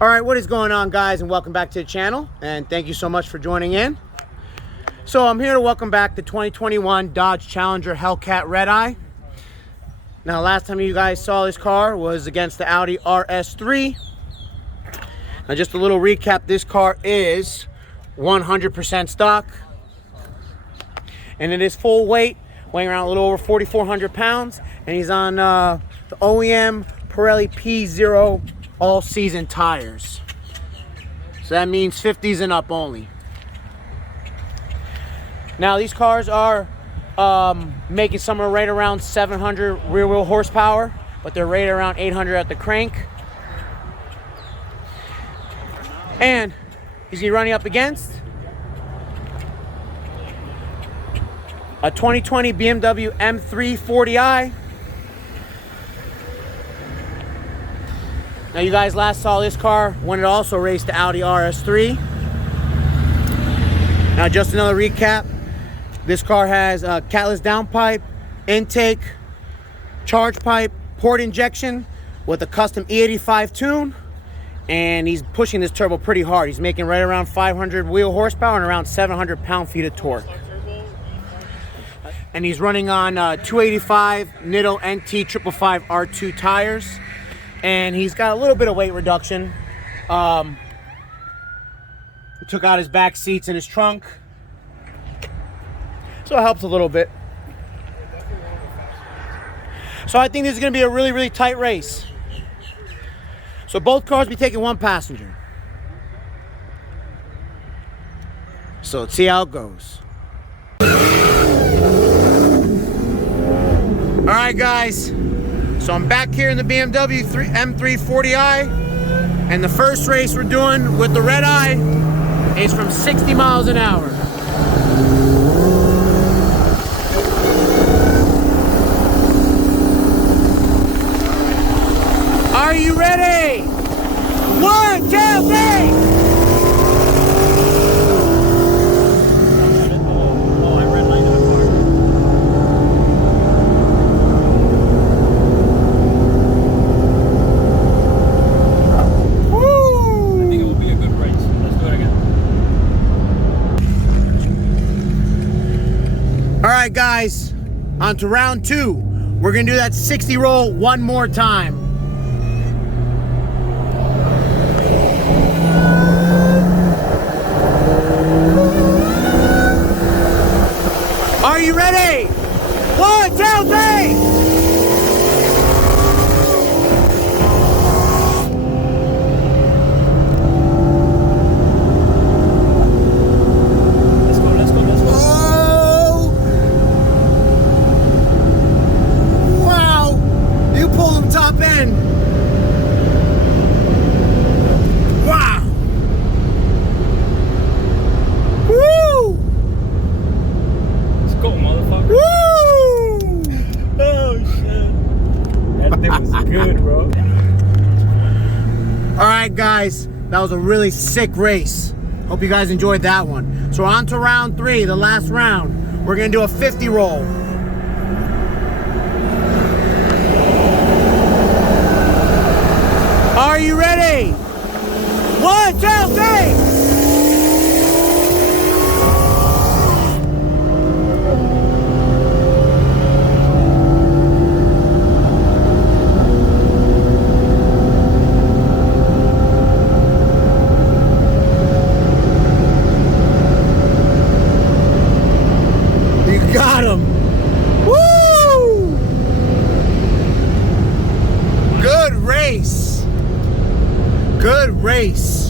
All right, what is going on, guys, and welcome back to the channel, and thank you so much for joining in. So I'm here to welcome back the 2021 Dodge Challenger Hellcat Redeye. Now, last time you guys saw this car was against the Audi RS3. Now, just a little recap, this car is 100% stock, and it is full weight, weighing around a little over 4,400 pounds, and he's on the OEM Pirelli P0 all-season tires. So that means 50s and up only. Now, these cars are making somewhere right around 700 rear-wheel horsepower, but they're rated around 800 at the crank. And he's going to be running up against a 2020 BMW M340i. Now, you guys last saw this car when it also raced the Audi RS3. Now, just another recap. This car has a catless downpipe, intake, charge pipe, port injection with a custom E85 tune. And he's pushing this turbo pretty hard. He's making right around 500 wheel horsepower and around 700 pound-feet of torque. And he's running on 285 Nitto NT555R2 tires. And he's got a little bit of weight reduction. He took out his back seats and his trunk, so it helps a little bit. So I think this is going to be a really, really tight race. So both cars will be taking one passenger. So let's see how it goes. All right, guys. So I'm back here in the BMW M340i, and the first race we're doing with the Redeye is from 60 miles an hour. Are you ready? 1, 2, 3! Alright, guys, on to round 2. We're going to do that 60 roll one more time. Are you ready? 1, 2, 3! Good, bro. All right, guys, that was a really sick race. Hope you guys enjoyed that one. So on to round 3, the last round. We're gonna do a 50 roll. Are you ready? 1, 2, 3! Got him! Woo! Good race. Good race.